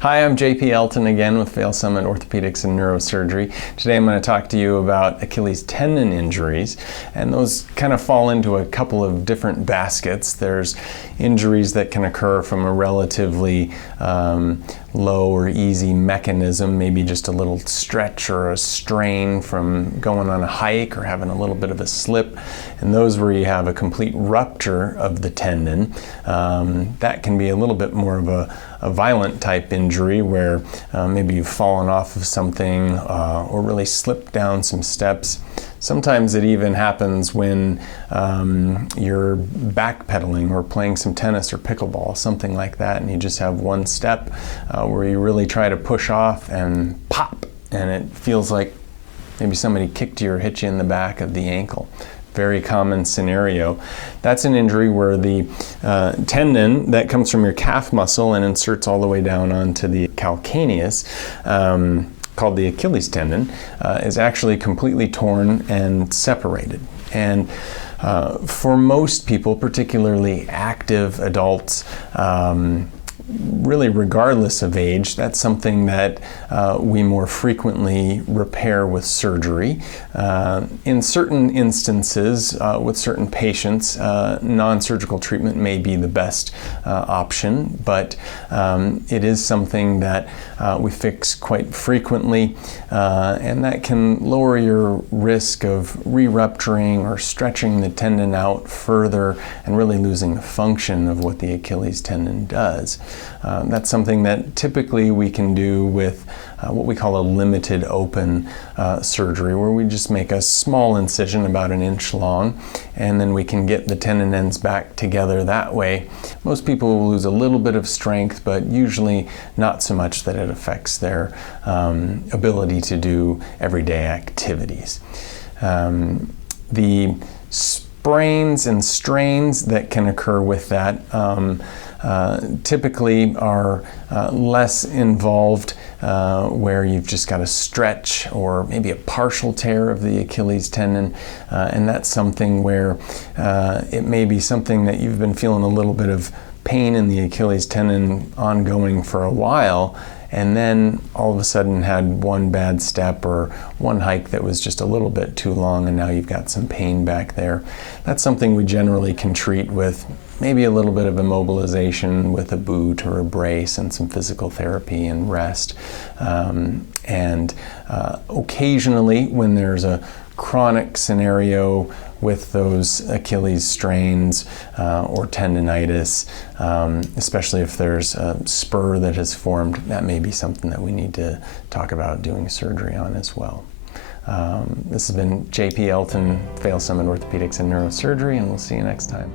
Hi, I'm JP Elton again with Vail Summit Orthopedics and Neurosurgery. Today I'm going to talk to you about Achilles tendon injuries, and those kind of fall into a couple of different baskets. There's injuries that can occur from a relatively low or easy mechanism, maybe just a little stretch or a strain from going on a hike or having a little bit of a slip, and those where you have a complete rupture of the tendon. That can be a little bit more of a violent type injury where maybe you've fallen off of something or really slipped down some steps. Sometimes it even happens when you're backpedaling or playing some tennis or pickleball, something like that, and you just have one step where you really try to push off and pop, and it feels like maybe somebody kicked you or hit you in the back of the ankle. Very common scenario. That's an injury where the tendon that comes from your calf muscle and inserts all the way down onto the calcaneus, called the Achilles tendon, is actually completely torn and separated. And for most people, particularly active adults, really regardless of age, that's something that we more frequently repair with surgery. In certain instances, with certain patients, non-surgical treatment may be the best option, but it is something that we fix quite frequently, and that can lower your risk of re-rupturing or stretching the tendon out further and really losing the function of what the Achilles tendon does. That's something that typically we can do with what we call a limited open surgery, where we just make a small incision about 1 inch long, and then we can get the tendon ends back together that way. Most people will lose a little bit of strength, but usually not so much that it affects their ability to do everyday activities. The sprains and strains that can occur with that typically are less involved, where you've just got a stretch or maybe a partial tear of the Achilles tendon, and that's something where it may be something that you've been feeling a little bit of pain in the Achilles tendon ongoing for a while, and then all of a sudden had one bad step or one hike that was just a little bit too long, and now you've got some pain back there. That's something we generally can treat with maybe a little bit of immobilization with a boot or a brace and some physical therapy and rest. Occasionally, when there's a chronic scenario with those Achilles strains or tendinitis, especially if there's a spur that has formed, that may be something that we need to talk about doing surgery on as well. This has been JP Elton, Vail Summit Orthopedics and Neurosurgery, and we'll see you next time.